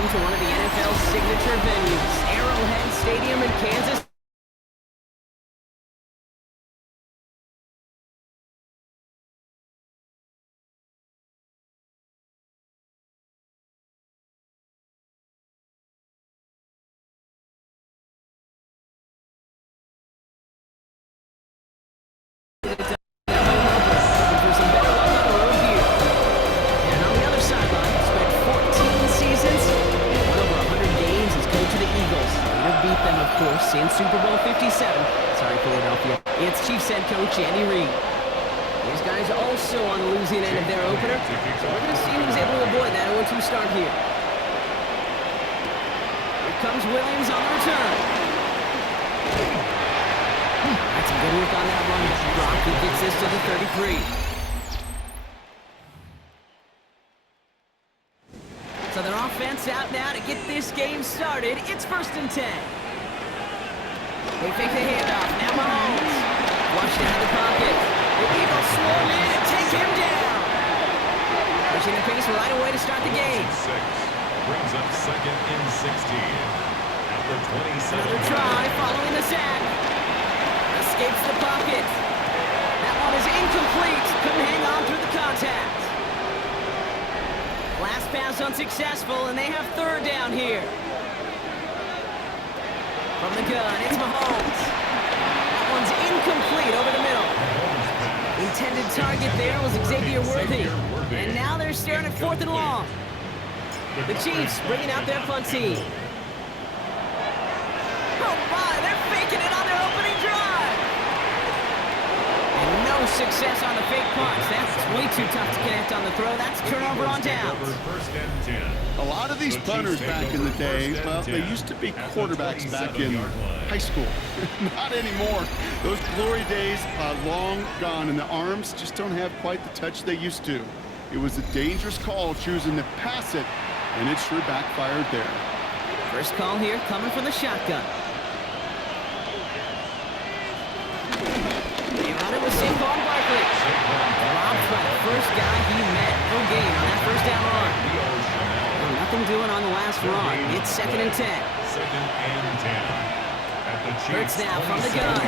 welcome to one of the NFL's signature venues, Arrowhead Stadium in Kansas. In Super Bowl 57. Sorry, Philadelphia. It's Chiefs head coach Andy Reid. These guys also on the losing end of their opener. So we're going to see who's able to avoid that 0-2 start here. Here comes Williams on the return. That's a good work on that run. Brock, he gets this to the 33. So their offense out now to get this game started. It's 1st and 10. They fake the handoff. Now Mahomes. Flushed out of the pocket. The Eagles swarm in and take him down. Pushing the pace right away to start the game. Brings up 2nd and 16. At the 27. Another try following the sack. Escapes the pocket. That one is incomplete. Couldn't hang on through the contact. Last pass unsuccessful, and they have 3rd down here. From the gun, it's Mahomes. That one's incomplete over the middle. Intended target there was Xavier Worthy. And now they're staring at 4th and long. The Chiefs bringing out their punt team. Oh my, they're faking it on their opening drive. And no success on the fake punch. That's way too tough to connect on the throw. That's turnover on downs. A lot of these punters back in the day, well, they used to be quarterbacks back in high school. Not anymore. Those glory days are long gone, and the arms just don't have quite the touch they used to. It was a dangerous call choosing to pass it, and it sure backfired there. First call here coming from the shotgun. They run it with Saquon Barkley. Robbed by the first guy he met. No gain on that 1st down run. Nothing doing on the last run. It's 2nd and 10. 2nd and 10. Hurts now from the gun.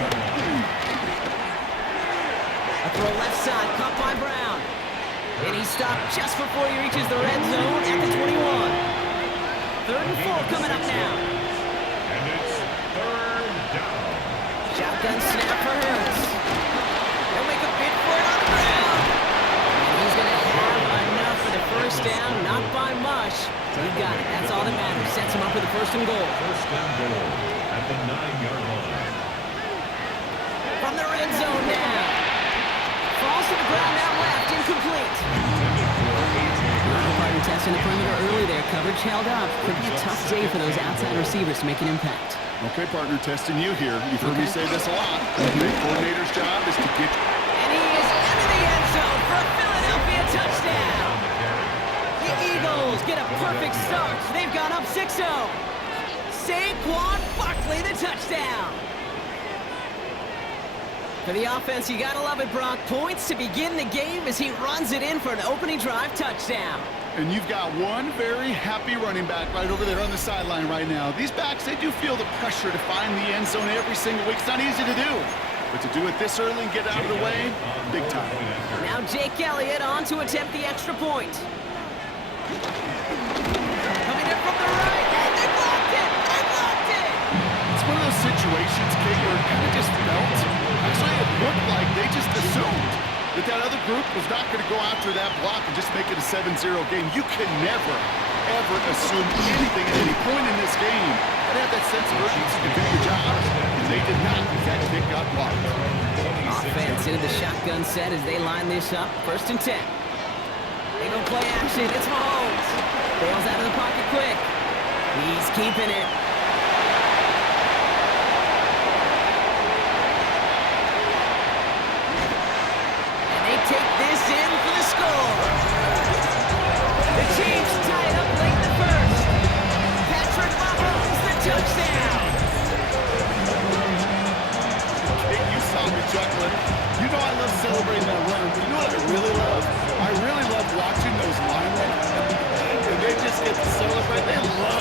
A throw left side, caught by Brown. And he stopped just before he reaches the red zone at the 21. 3rd and 4 coming up now. And it's 3rd down. Shotgun snap for Hurts. They'll make a bid for it on the ground. And he's going to have enough for the 1st down, not by much. He got it. That's all that matters. Sets him up with the 1st and goal. 1st and goal at the 9-yard line. From the red zone now. Falls to the ground out left. Incomplete. Partner testing the perimeter early there. Coverage held up. Could be a tough day for those outside receivers to make an impact. Okay, partner, testing you here. You've heard me say this a lot. The coordinator's job is to get... And he is into the end zone for a Philadelphia touchdown. The Eagles get a perfect start. They've gone up 6-0. Saquon Barkley, the touchdown. For the offense, you gotta love it, Brock. Points to begin the game as he runs it in for an opening drive touchdown. And you've got one very happy running back right over there on the sideline right now. These backs, they do feel the pressure to find the end zone every single week. It's not easy to do. But to do it this early and get out of the way, big time. Now Jake Elliott on to attempt the extra point. Coming in from the right, and they blocked it! They blocked it! It's one of those situations, Kate, where it kind of just felt, actually it looked like they just assumed that other group was not going to go after that block and just make it a 7-0 game. You can never, ever assume anything at any point in this game. They have that sense of urgency to do your job, and they did not because that kick got blocked. Offense into the shotgun set as they line this up. 1st and 10. They go play action. It's Mahomes. Bails out of the pocket quick. He's keeping it. And they take this in for the score. The Chiefs tied up late in the 1st. Patrick Mahomes, the touchdown. Hey, you saw me chuckling. You know I love celebrating that runner, but you know what I really love? I really love watching those linemen. And they just get to celebrate. They love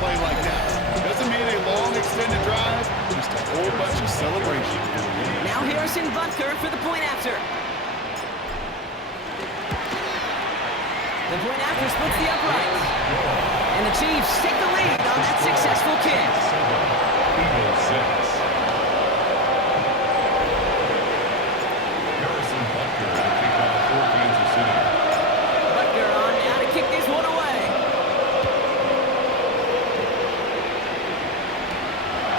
play like that. Doesn't mean a long extended drive, just a whole bunch of celebration. Now Harrison Butker for the point after. The point after splits the uprights. And the Chiefs take the lead on that successful kick. Eagles 6. Harrison Butker to kick off for Kansas City. Butker on now to kick this one away.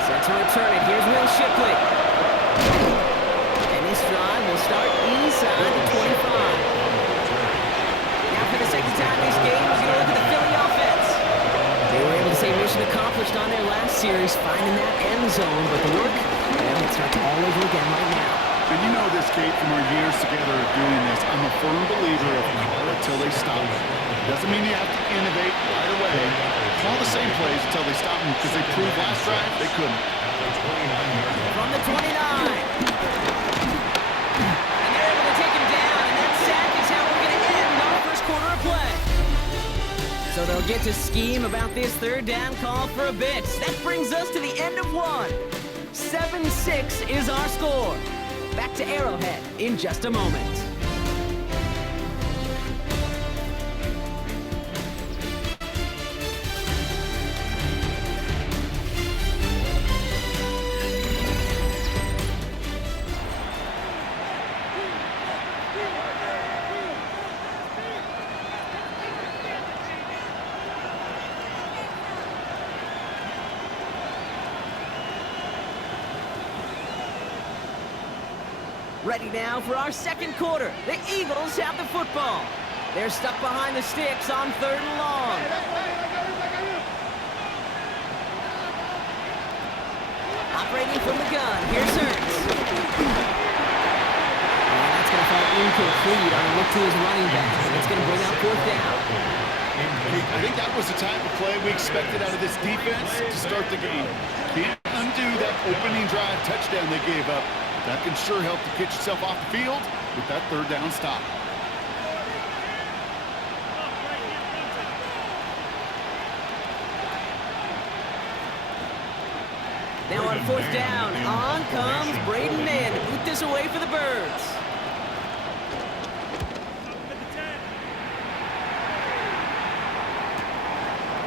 Set to return it. Here's Will Shipley. And this drive will start inside the 25. Now for the second time this game, we're going to look at the Philly offense. They were able to say mission accomplished on their last series, finding that end zone, but the work, well, it starts all over again right now. And you know this, Kate, from our years together of doing this, I'm a firm believer of call it till they stop. Doesn't mean you have to innovate right away. Call the same plays until they stop them, because they proved last drive they couldn't. From the 29. And they're able to take him down, and that sack is how we're going to end our first quarter of play. So they'll get to scheme about this third down call for a bit. That brings us to the end of one. 7-6 is our score. Back to Arrowhead in just a moment. Ready now for our second quarter. The Eagles have the football. They're stuck behind the sticks on 3rd and long. Operating from the gun, here's Hurts. And that's going to fall incomplete on a look to his running back. It's going to bring up 4th down. I think that was the type of play we expected out of this defense to start the game. Can't undo that opening drive touchdown they gave up. That can sure help to get yourself off the field with that 3rd down stop. Now on 4th down, on comes Braden Mann to boot this away for the Birds.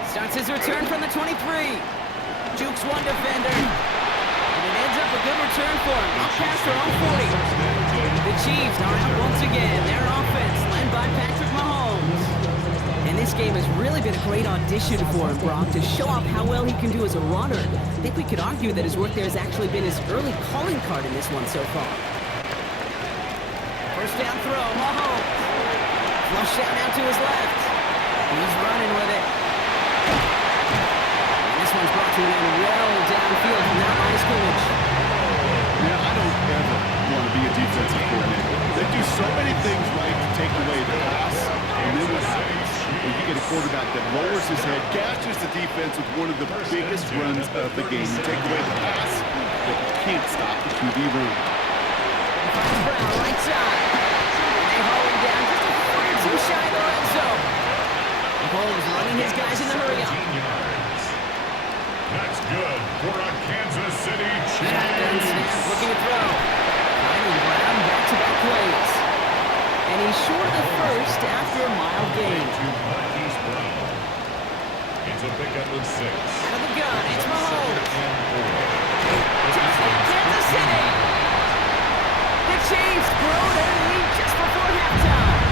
Starts his return from the 23. Jukes one defender. And it ends up a good return for him. Up past their own 40. The Chiefs are out once again. Their offense led by Patrick Mahomes. And this game has really been a great audition for him, Brock, to show off how well he can do as a runner. I think we could argue that his work there has actually been his early calling card in this one so far. First down throw, Mahomes. Flush out now to his left. He's running with it. This one's brought to an end well downfield from that line of scrimmage. Now, I don't ever want to be a defensive coordinator. They do so many things right to take away the pass, and then what happens? When you get a quarterback that lowers his head, gashes the defense with one of the biggest runs of the game. You take away the pass, but you can't stop the QB run. Brown, right side. They haul him down just a foot or two shy of the red zone. Mahomes running his guys in the hurry up. That's good for a Kansas City Shotgun Chiefs. snap, looking to throw. Finding Brown back-to-back plays. And he's short of the first after a mild gain. It's a pickup with 6. Out of the gun, it's Mahomes. Touchdown, Kansas City. The Chiefs grow their lead just before halftime.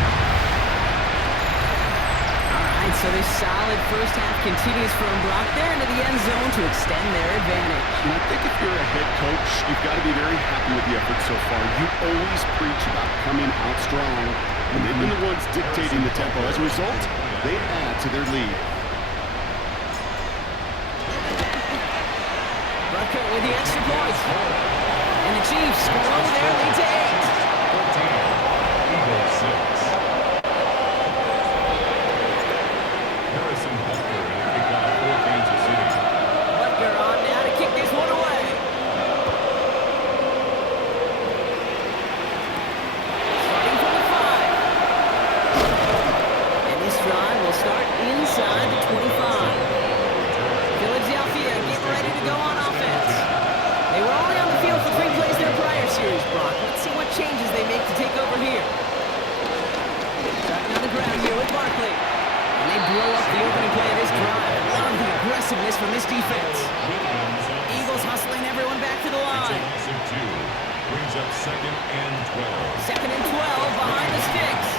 All right, so this solid first half continues from Brock there into the end zone to extend their advantage. And I think if you're a head coach, you've got to be very happy with the effort so far. You always preach about coming out strong, and they've been the ones dictating the tempo. As a result, they add to their lead. Butker with the extra point. And the Chiefs grow their lead to 8. 14. Eagles 6. Harrison Butker to kick off for Kansas City. Butker on now to kick this one away. Starting from the 5. And this drive will start inside the 25. up second and 12. Second and 12 behind the sticks.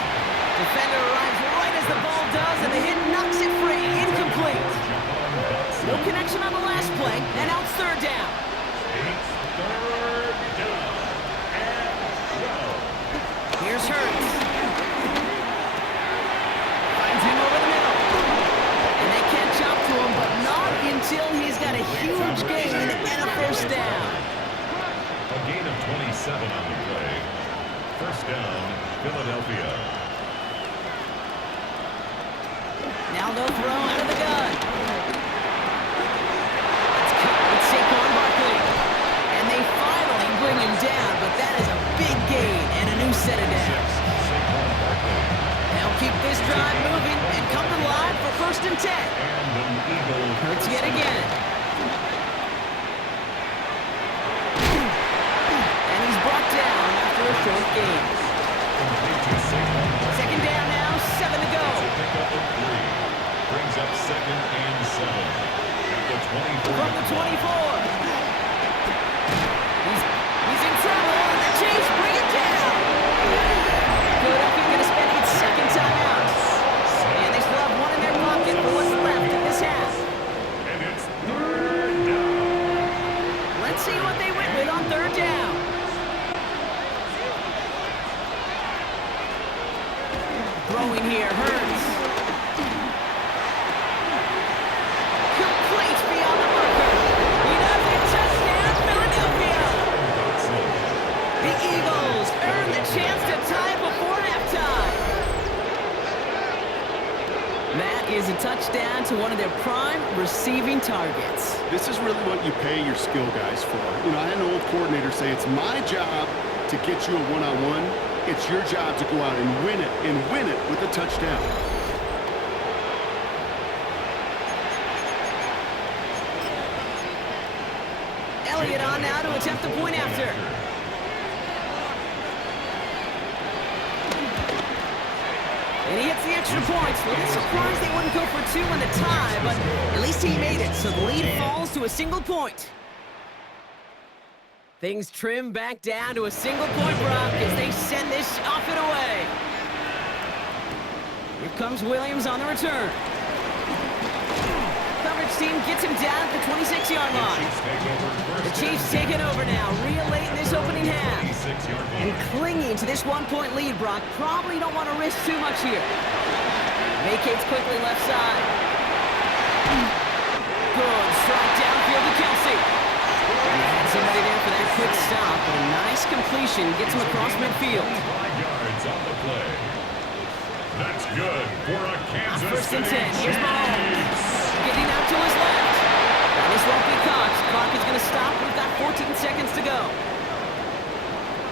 Defender arrives right as the ball does, and the hit knocks it free. Incomplete. No connection on the last play, and now it's third down. It's third down and 12. Here's Hurts. Finds him over the middle. And they catch up to him, but not until he's got a huge gain and a first down. A gain of 27 on the play. First down, Philadelphia. Now they'll throw out of the gun. It's caught with Saquon Barkley. And they finally bring him down, but that is a big gain and a new set of downs. Saquon Barkley. They'll keep this drive moving and come to live for first and 10. And an Eagle. Hurts yet again. And he's brought down after a short gain. Complete to Saquon Barkley. Second down now, 7 to go. Pick up at 3. Brings up second and 7. At the 24. From the 24. He's in trouble. And the Chiefs bring it down. Philadelphia going to spend its second timeout. And they still have one in their pocket for what's left in this half. And it's third down. Let's see what they went with on third down. Throwing here, Hurts. Complete beyond the marker. He does it. Touchdown, Philadelphia. The Eagles earn the chance to tie before halftime. That is a touchdown to one of their prime receiving targets. This is really what you pay your skill guys for. You know, I had an old coordinator say it's my job to get you a one-on-one. It's your job to go out and win it with a touchdown. Elliott on now to attempt the point after. And he hits the extra points. A little surprised they wouldn't go for 2 in the tie, but at least he made it, so the lead falls to a single point. Things trim back down to a single point, Brock, as they send this off and away. Here comes Williams on the return. Coverage team gets him down at the 26-yard line. The Chiefs take it over now, real late in this opening half. And clinging to this one-point lead, Brock. Probably don't want to risk too much here. Vacates quickly left side. Good strike downfield to Kelsey. And they had somebody there for that quick stop, but a nice completion gets him across midfield. 5 yards on the play. That's good for a Kansas First and City 10. Here's Mahomes. Chiefs. Getting out to his left. And this won't be caught. Clock is going to stop. We've got 14 seconds to go.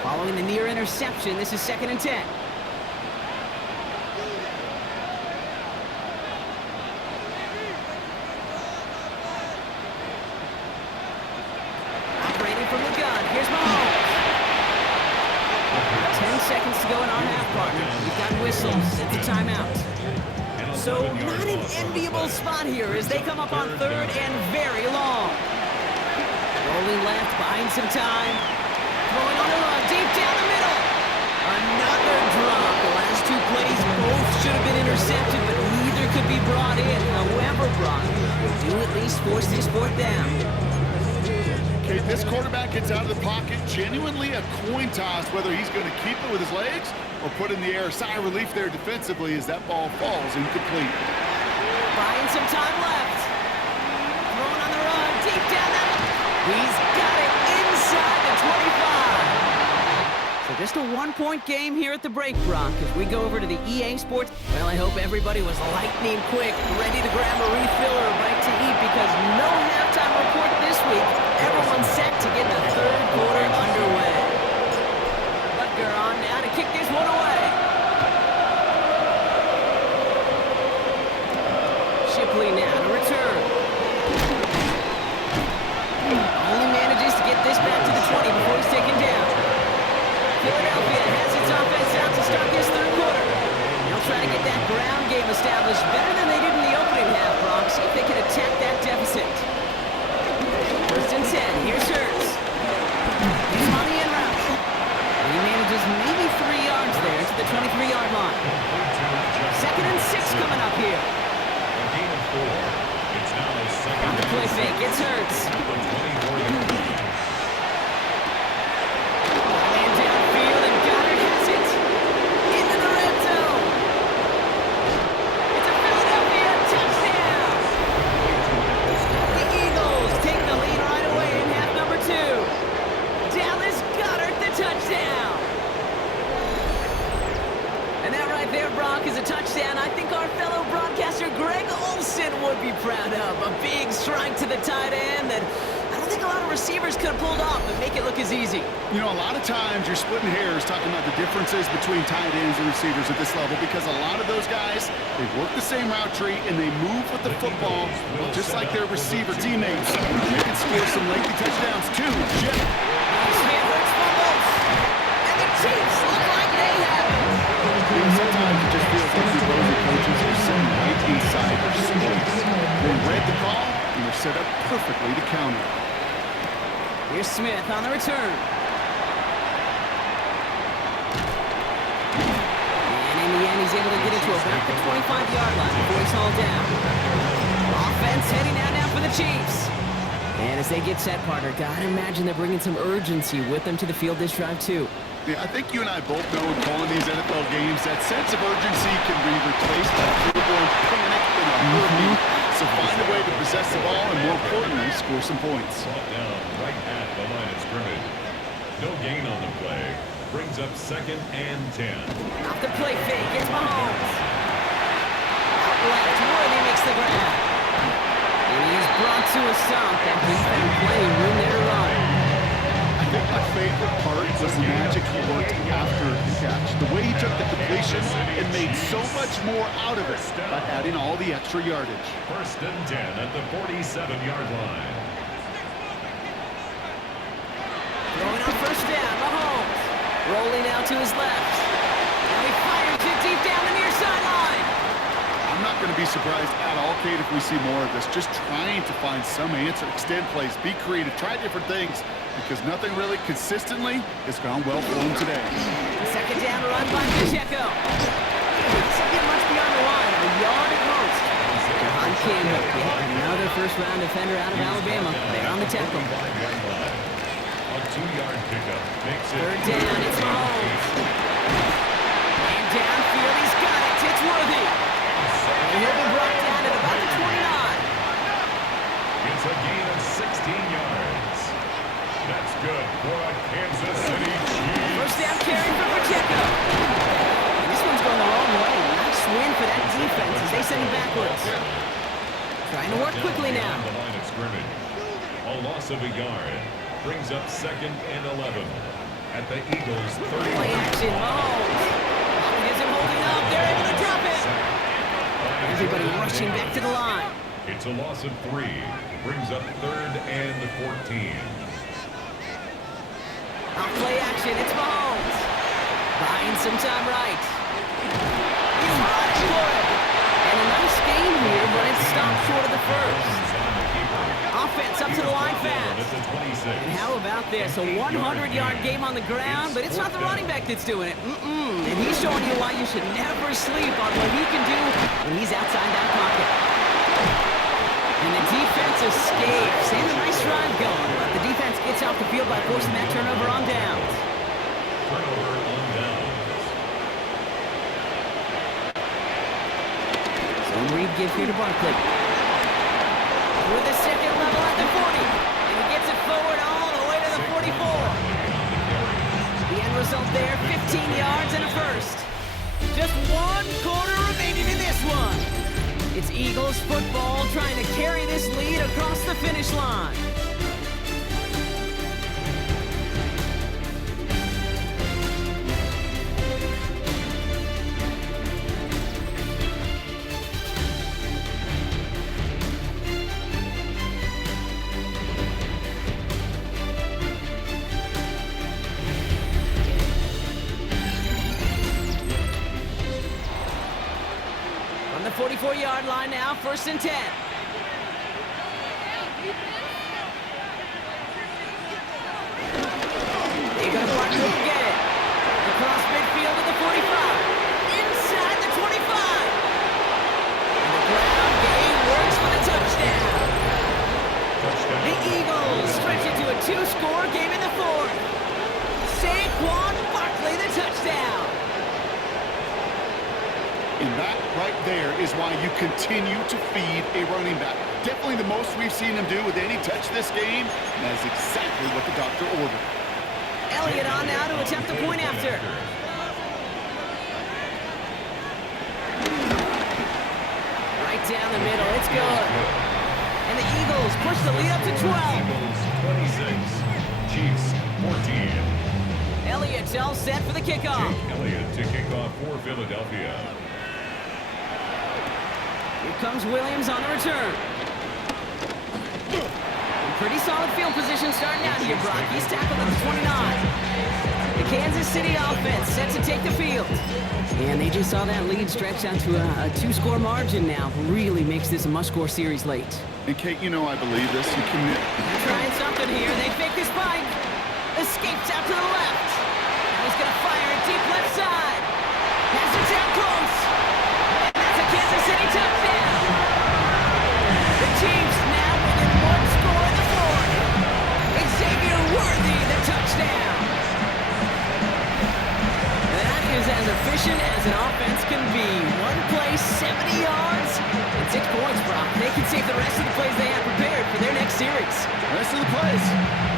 Following the near interception, this is second and 10. Operating from the gun. Here's Mahomes. 10 seconds to go in our half, partner. We've got whistles. It's a timeout. So not an enviable spot here as they come up on third and very long. Rolling left, buying some time. Throwing on the run, deep down the middle. Another drop. The last 2 plays both should have been intercepted, but neither could be brought in. However, Brock will do at least force this fourth down. Okay, this quarterback gets out of the pocket, genuinely a coin toss whether he's going to keep it with his legs or put in the air. Sigh of relief there defensively as that ball falls incomplete. Buying some time left. Throwing on the run, deep down the middle. He's got it inside the 25. So just a one-point game here at the break, Brock, as we go over to the EA Sports. Well, I hope everybody was lightning quick, ready to grab a refill or a bite to eat, because no halftime report this week. Everyone's set to get the third quarter underway. Butker on now to kick this one away. Shipley now to return. Only manages to get this back to the 20 before he's taken down. Philadelphia has its offense out to start this third quarter. They'll try to get that ground game established better than they did in the opening half, Brock. See if they can attack that deficit. First and 10. Here's Hurts. He's on the in route. 6 coming up here. A gain of 4. It's now second On the play down. fake, it's Hurts. The 24-yard line. Man downfield, and Goddard has it. Into the red zone. It's a Philadelphia touchdown. The Eagles take the lead right away in half number 2. Dallas Goedert, the touchdown. And that right there, Brock, is a touchdown I think our fellow broadcaster Greg Olsen would be proud of. A big strike to the tight end that I don't think a lot of receivers could have pulled off and make it look as easy. You know, a lot of times you're splitting hairs talking about the differences between tight ends and receivers at this level because a lot of those guys, they work the same route tree and they move with the football just like their receiver teammates. They can score some lengthy touchdowns too. Jim. Nice hit, Hurts fumbles. And the Chiefs look like they have it. Sometimes it just feels like the opposing coaches are sitting right inside their space. They read the call and they're set up perfectly to counter. Here's Smith on the return. And in the end, he's able to get it to about the 25-yard line before he's hauled down. Offense heading out now for the Chiefs. And as they get set, partner, gotta imagine they're bringing some urgency with them to the field this drive, too. Yeah, I think you and I both know in calling these NFL games that sense of urgency can be replaced by full-blown panic in a heartbeat. So find a way to possess the ball and, more importantly, score some points. Brought down right at the line of scrimmage. No gain on the play. Brings up second and 10. Off the play fake, it's Mahomes. Out left, Worthy makes the grab. And he's brought to a stop. That defense playing room there to run. I think my favorite part was the magic he worked after the catch. The way he took the completion and made so much more out of it by adding all the extra yardage. First and 10 at the 47-yard line. Throwing on first down, Mahomes. Rolling out to his left. Now he fires it deep down the near sideline. I'm not going to be surprised at all, Kate, if we see more of this. Just trying to find some answer, extend plays, be creative, try different things, because nothing really consistently has gone well for him today. Second down run by Pacheco. Doesn't get much beyond the line, a yard at most. Jahan Campbell, another first-round defender out of Alabama. They're on the tackle. 5-yard line. A 2-yard pickup makes it Third down, it's Mahomes. And downfield, he's got it. It's Worthy. And he'll be brought down at about the 29. It's a gain of 16 yards. That's good for a Kansas City Chiefs. First down carry for Pacheco. And this one's going the wrong way. Nice win for that defense as they send him backwards. Trying to work quickly now. The line of scrimmage. A loss of a yard brings up second and 11 at the Eagles' 30. Play action, Mahomes. Pocket isn't holding up. They're able to drop it. Everybody rushing back to the line. It's a loss of 3. Brings up third and 14. On play action, it's Mahomes. Buying some time right. He's running for it. And a nice game here, but it's stopped short of the first. Offense up to the line fast. And how about this? A 100-yard game on the ground, but it's not the running back that's doing it. And he's showing you why you should never sleep on what he can do when he's outside that pocket. And the defense escapes. And a nice drive going, but the defense gets off the field by forcing that turnover on downs. Turnover on downs. Zone read give here to Barkley. With the second level at the 40. And he gets it forward all the way to the 44. The end result there, 15 yards and a first. Just 1 quarter remaining in this one. It's Eagles football trying to carry this lead across the finish line. On the 44-yard line now, first and 10. They're going to mark to get it. Across midfield to the 45. Inside the 25. And that right there is why you continue to feed a running back. Definitely the most we've seen him do with any touch this game, and that's exactly what the doctor ordered. Elliott on now to attempt the point after. Right down the middle, it's good. And the Eagles push the lead up to 12. Eagles 26, Chiefs 14. Elliott's all set for the kickoff. Jake Elliott to kick off for Philadelphia. Here comes Williams on the return. Pretty solid field position starting out here, Brock. He's tackled at the 29. The Kansas City offense set to take the field. And they just saw that lead stretch out to a two-score margin now. Really makes this a must-score series late. And Kate, you know I believe this. You commit. They're trying something here. They fake this spike. Escapes out to the left. Now he's going to fire it deep left side. Pass it down close. And that's a Kansas City touchdown. The Chiefs now within one score in the fourth. Xavier Worthy, the touchdown. That is as efficient as an offense can be. One play, 70 yards, and 6 points, Brock. They can save the rest of the plays they have prepared for their next series. The rest of the plays.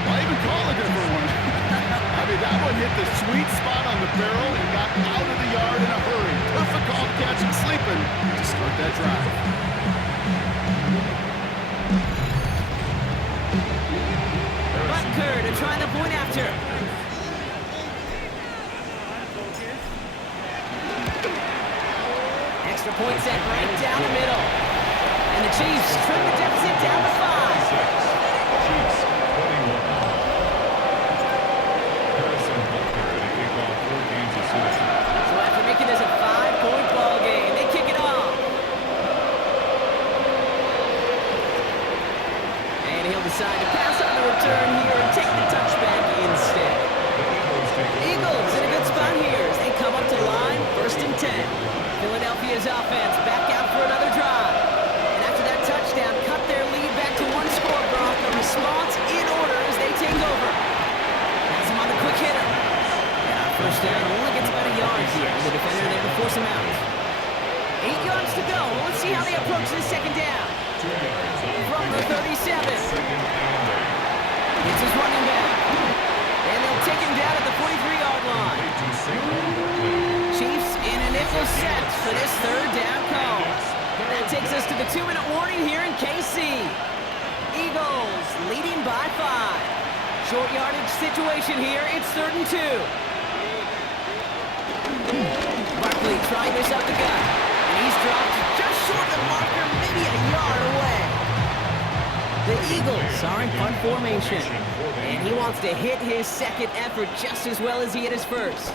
Why even call a different one? I mean, that one hit the sweet spot on the barrel and got out of the yard in a hurry. Perfect call to catch him sleeping to start that drive. Butker to try the point after. Extra point set right down the middle. And the Chiefs trim the deficit down to 5. Chiefs 21. Harrison Butker to kick off for Kansas City. So after making this a 5-point ball game, they kick it off. And he'll decide to pass on the return here and take the touchback instead. Eagles in a good spot here as they come up to the line, 1st and 10. Philadelphia's offense back out for another drive. And after that touchdown, cut their lead back to 1 score, Brock. A response in order as they take over. Has him on the quick hitter. And our first down only gets about a yard here. The defender there to force him out. 8 yards to go. Let's see how they approach this second down. 2 yards From the 37. It's his running back. And they'll take him down at the 43-yard line. Chiefs in a nickel set for this 3rd down call. That takes us to the 2-minute warning here in KC. Eagles leading by 5. Short yardage situation here. It's 3rd and 2. Barkley trying this up the gut. And he's dropped just short of the marker, maybe a yard away. The Eagles are in punt formation. And he wants to hit his second effort just as well as he hit his first.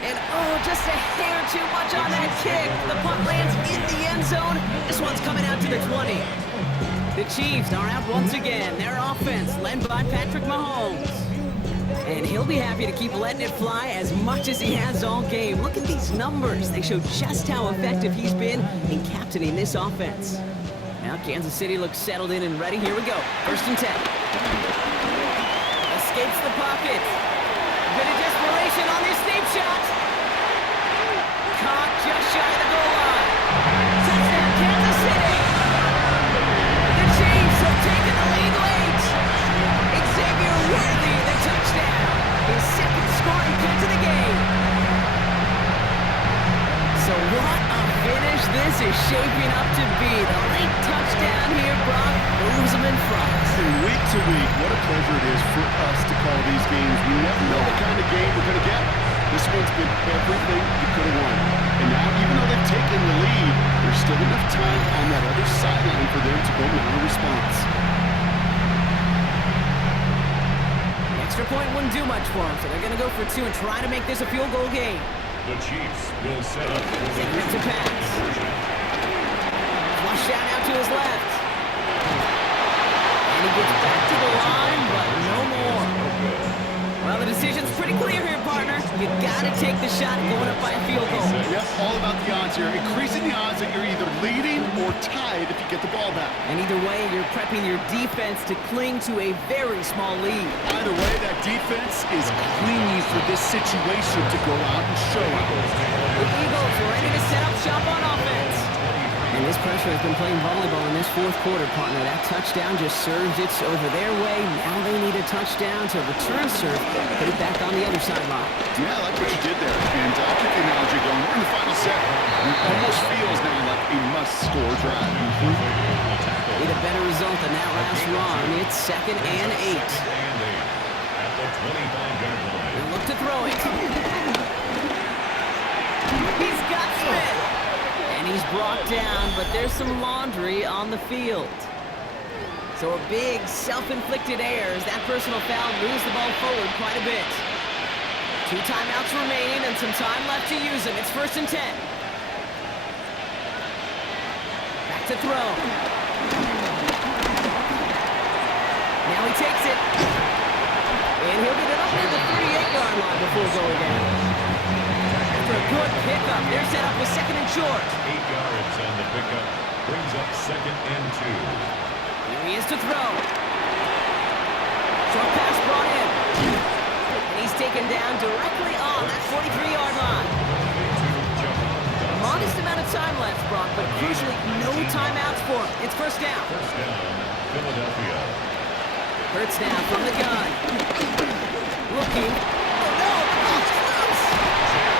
And oh, just a hair too much on that kick. The punt lands in the end zone. This one's coming out to the 20. The Chiefs are out once again. Their offense led by Patrick Mahomes. And he'll be happy to keep letting it fly as much as he has all game. Look at these numbers. They show just how effective he's been in captaining this offense. Now Kansas City looks settled in and ready. Here we go. 1st and 10. Escapes the pocket. Bit of desperation on this deep shot. Caught just shy of the goal line. Touchdown, Kansas City. The Chiefs have taken the lead late. Xavier Worthy, the touchdown. His 2nd scoring catch of the game. So what a finish this is shaping up to be. The late touchdown here, Brock, moves them in front. And week to week, what a pleasure it is for us to call these games. We never know what kind of game we're going to get. This one's been everything you could have won. And now, even though they've taken the lead, there's still enough time on that other sideline for them to go mount a response. The extra point wouldn't do much for them, so they're going to go for 2 and try to make this a field goal game. The Chiefs will set up for the It's a pass. Flush out to his left. And he gets back to the line, but no more. Well, the decision's pretty clear here, partner. You gotta take the shot going up by a field goal. Yep, all about the odds here. Increasing the odds that you're either leading or tied if you get the ball back. And either way, you're prepping your defense to cling to a very small lead. Either way, that defense is clinging for this situation to go out and show out. The Eagles ready to set up shop on offense. And this pressure has been playing volleyball in this fourth quarter, partner. That touchdown just served it over their way. Now they need a touchdown to return serve, put it back on the other sideline. Yeah, I like what you did there. And I'll keep the analogy going. We're in the final set. It almost feels now like a must-score drive. Need a better result than that last run. It's 2nd and 8. At the 25-yard line. And look to throw it. He's got Smith. And he's brought down, but there's some laundry on the field. So a big self-inflicted error as that personal foul moves the ball forward quite a bit. 2 timeouts remain and some time left to use them. It's 1st and 10. Back to throw. Now he takes it. And he'll get it up near the 38-yard line before going down. After a good pickup, they're set up with 2nd and short. 8 yards on the pickup. Brings up 2nd and 2. Here he is to throw. Short pass brought in. And he's taken down directly on that 43-yard line. Modest amount of time left, Brock, but crucially no timeouts for him. It's 1st down. First down, Philadelphia. Hurts now from the gun. Looking. Oh no, the ball is loose.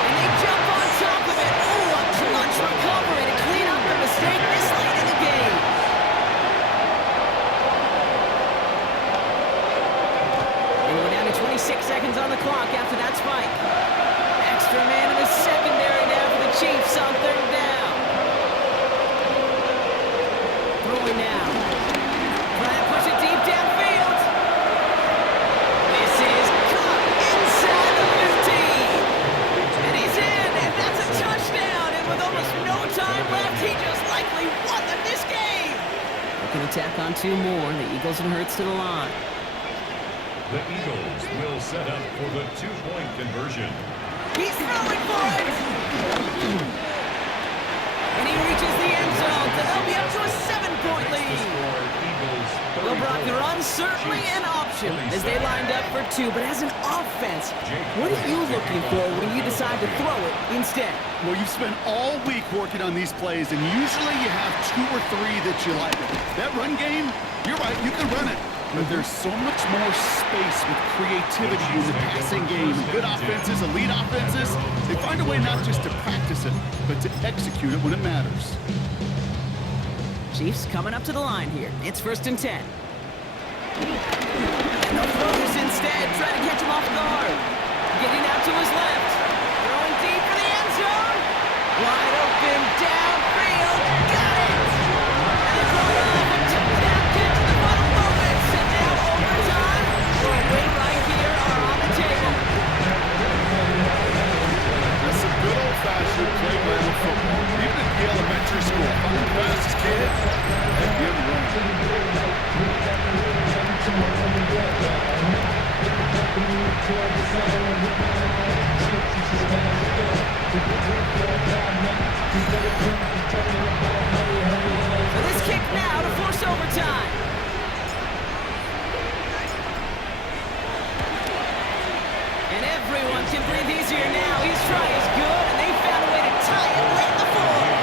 And they jump on top of it. Oh, a clutch recovery to clean up the mistake this late in the game. And we're down to 26 seconds on the clock after that spike. Extra man in the secondary now for the Chiefs on 3rd down. Throwing now. Trying to push it deep downfield. This is caught inside the 15. And he's in, and that's a touchdown. And with almost no time left, he just likely won them this game. Looking to tack on 2 more. The Eagles and Hurts to the line. The Eagles will set up for the 2-point conversion. He's throwing for it. And he reaches the end zone. So they'll be up to a 7-point lead. Well, Brock, the run certainly an option as they lined up for 2. But as an offense, what are you looking for when you decide to throw it instead? Well, you've spent all week working on these plays, and usually you have 2 or 3 that you like. That run game, you're right, you can run it. But there's so much more space with creativity in the passing game. Good offenses, elite offenses, they find a way not just to practice it, but to execute it when it matters. Chiefs coming up to the line here. It's 1st and 10. And the throws instead, trying to catch him off guard. Getting out to his left. Throwing deep for the end zone. Wide open, downfield. Got it! And they're throwing off a touchdown kick to the final moments. And now overtime. A win right here are on the table. That's some good old-fashioned playground football. Even at the elementary school, I'm the fastest kid at the end run. So this kick now to force overtime. And everyone can breathe easier now. Each try is good, and they found a way to tie it late in the fourth.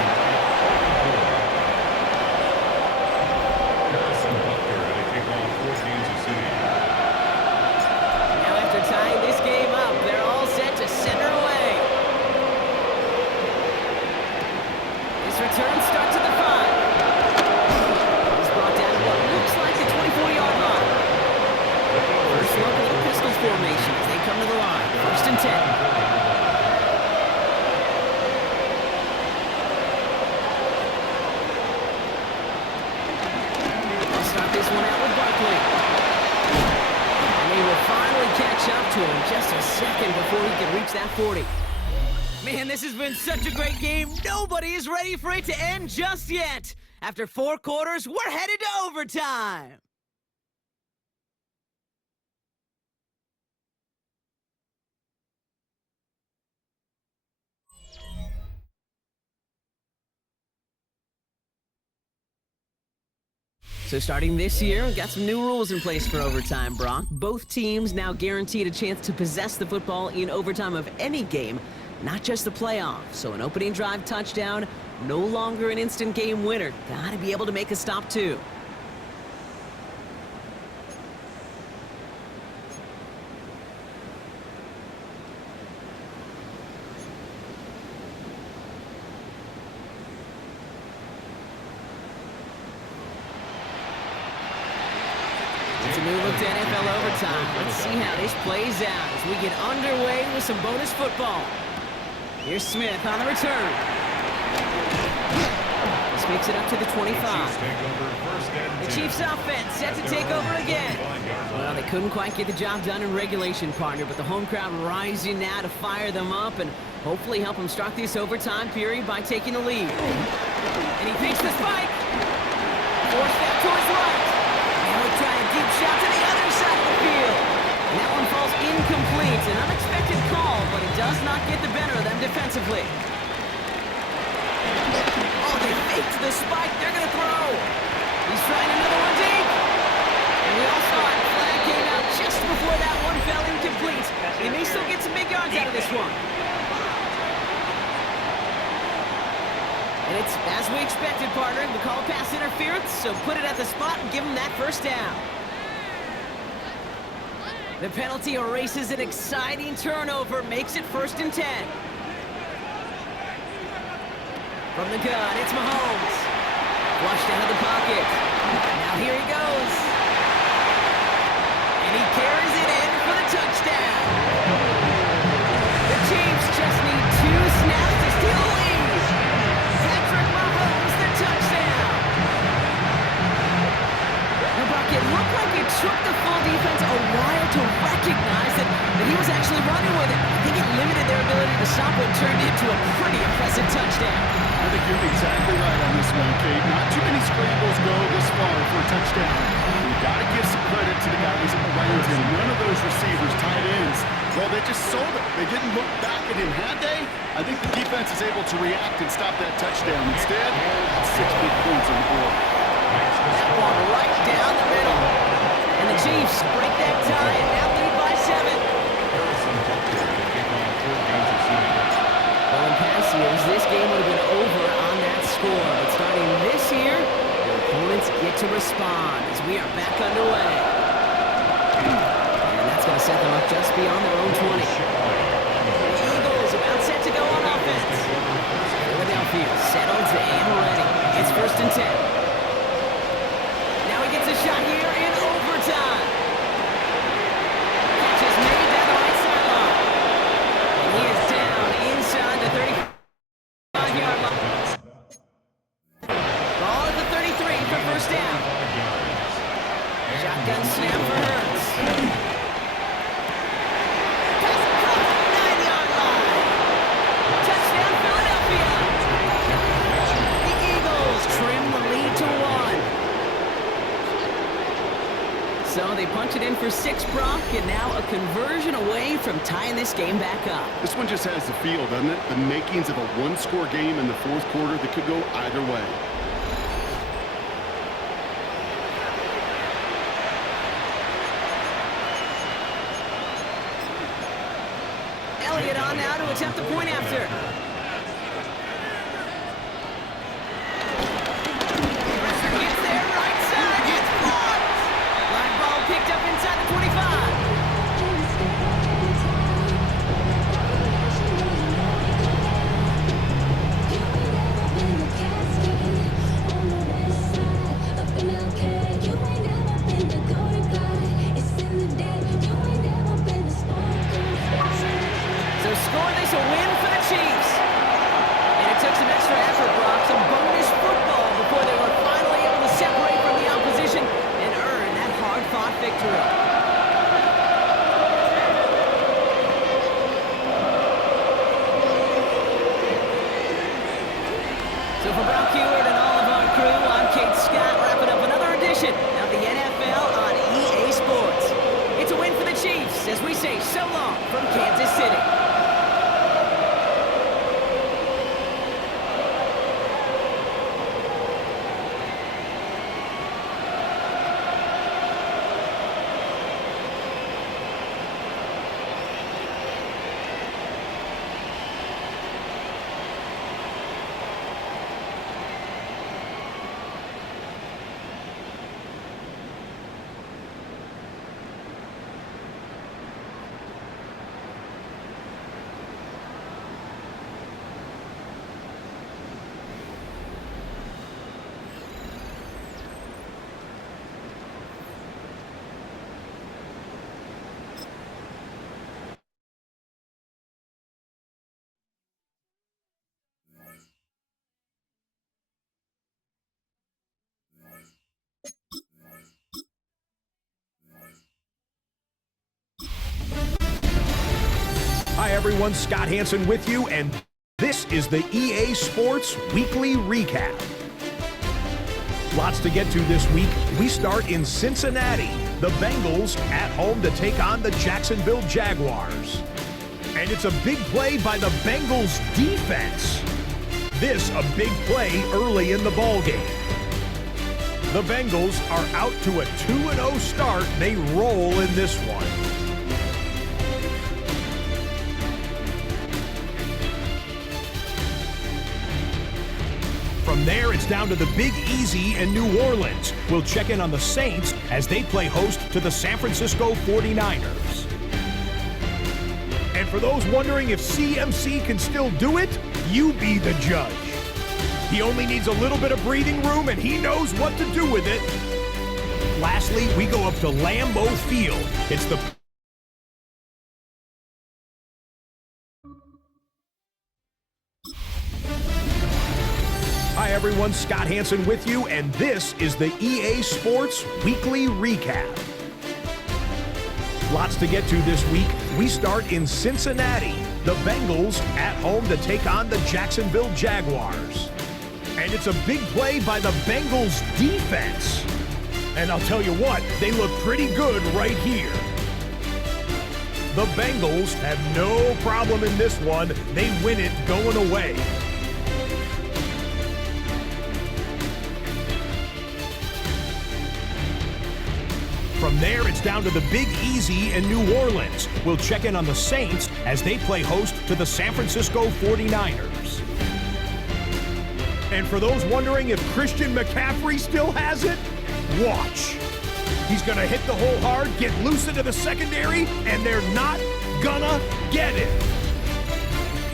Harrison Butker at a kickoff for Kansas City. Now after tying this game up, they're all set to send her away. This return starts at the 5. He's brought down what looks like the 24-yard line. First look at the Pistols formation as they come to the line. 1st and 10. Start this one out with Barkley. And they will finally catch up to him just a second before he can reach that 40. Man, this has been such a great game. Nobody is ready for it to end just yet. After 4 quarters, we're headed to overtime. So starting this year, we've got some new rules in place for overtime, Brock. Both teams now guaranteed a chance to possess the football in overtime of any game, not just the playoffs. So an opening drive touchdown, no longer an instant game winner. Gotta be able to make a stop too. It's a new look to NFL overtime. Let's see how this plays out as we get underway with some bonus football. Here's Smith on the return. This makes it up to the 25. The Chiefs offense set to take over again. Well, they couldn't quite get the job done in regulation, partner, but the home crowd rising now to fire them up and hopefully help them start this overtime period by taking the lead. And he takes the spike. Forced out to his right. Try a deep shot to the other side of the field. And that one falls incomplete. An unexpected call, but it does not get the better of them defensively. Oh, they faked the spike. They're going to throw. He's trying another one deep. And we all saw it. Flag came out just before that one fell incomplete. They may still get some big yards out of this one. And it's as we expected, partner. We call pass interference, so put it at the spot and give them that first down. The penalty erases an exciting turnover, makes it 1st and 10. From the gun, it's Mahomes. Flushed out of the pocket. Now here he goes. And he carries it in for the touchdown. The Chiefs just need 2 snaps to steal a lead. It looked like it took the full defense a while to recognize that he was actually running with it. I think it limited their ability to stop what turned into a pretty impressive touchdown. I think you're exactly right on this one, Kate. Not too many scrambles go this far for a touchdown. You got to give some credit to the guys at the Lions, and none of those receivers, tight ends, well, they just sold it. They didn't look back at him, had they? I think the defense is able to react and stop that touchdown. Instead, 6 big points on the board. That one right down the middle. And the Chiefs break that tie and now lead by 7. Well, in past years, this game would have been over on that score. But starting this year, their opponents get to respond as we are back underway. And that's going to set them up just beyond their own 20. The Eagles about set to go on offense. Philadelphia settled and ready. It's 1st and 10. Gets a shot here in overtime. Catch is made down the right sideline. And he is down inside the 35-yard line. Ball at the 33 for 1st down. Shotgun snap for Hurts. Pass across the 9-yard line. Touchdown Philadelphia. The Eagles trim the lead to 1. So they punch it in for 6, Brock, and now a conversion away from tying this game back up. This one just has the feel, doesn't it? The makings of a 1-score game in the 4th quarter that could go either way. Elliott on now to attempt the point after. Picked up inside the 25. So score this a win for the Chiefs. And it took some extra effort, Brock, some bonus football before they were finally able to separate from the opposition and earn that hard-fought victory. So for Brock Huard and all of our crew, I'm Kate Scott, wrapping up another edition of the NFL on EA Sports. It's a win for the Chiefs as we say so long from Kansas City. Hi everyone, Scott Hansen with you, and this is the EA Sports Weekly Recap. Lots to get to this week. We start in Cincinnati. The Bengals at home to take on the Jacksonville Jaguars. And it's a big play by the Bengals defense. This a big play early in the ballgame. The Bengals are out to a 2-0 start. They roll in this one. From there, it's down to the Big Easy in New Orleans. We'll check in on the Saints as they play host to the San Francisco 49ers. And for those wondering if CMC can still do it, you be the judge. He only needs a little bit of breathing room, and he knows what to do with it. Lastly, we go up to Lambeau Field. It's the Hi everyone, Scott Hansen with you, and this is the EA Sports Weekly Recap. Lots to get to this week. We start in Cincinnati. The Bengals at home to take on the Jacksonville Jaguars. And it's a big play by the Bengals defense. And I'll tell you what, they look pretty good right here. The Bengals have no problem in this one. They win it going away. From there, it's down to the Big Easy in New Orleans. We'll check in on the Saints as they play host to the San Francisco 49ers. And for those wondering if Christian McCaffrey still has it, watch. He's going to hit the hole hard, get loose into the secondary, and they're not gonna get it.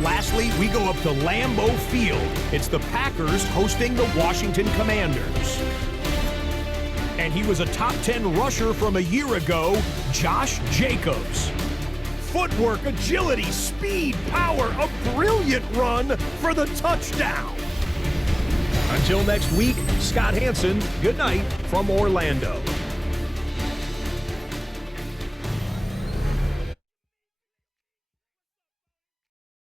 Lastly, we go up to Lambeau Field. It's the Packers hosting the Washington Commanders. And he was a top 10 rusher from a year ago, Josh Jacobs. Footwork, agility, speed, power, a brilliant run for the touchdown. Until next week, Scott Hansen, good night from Orlando.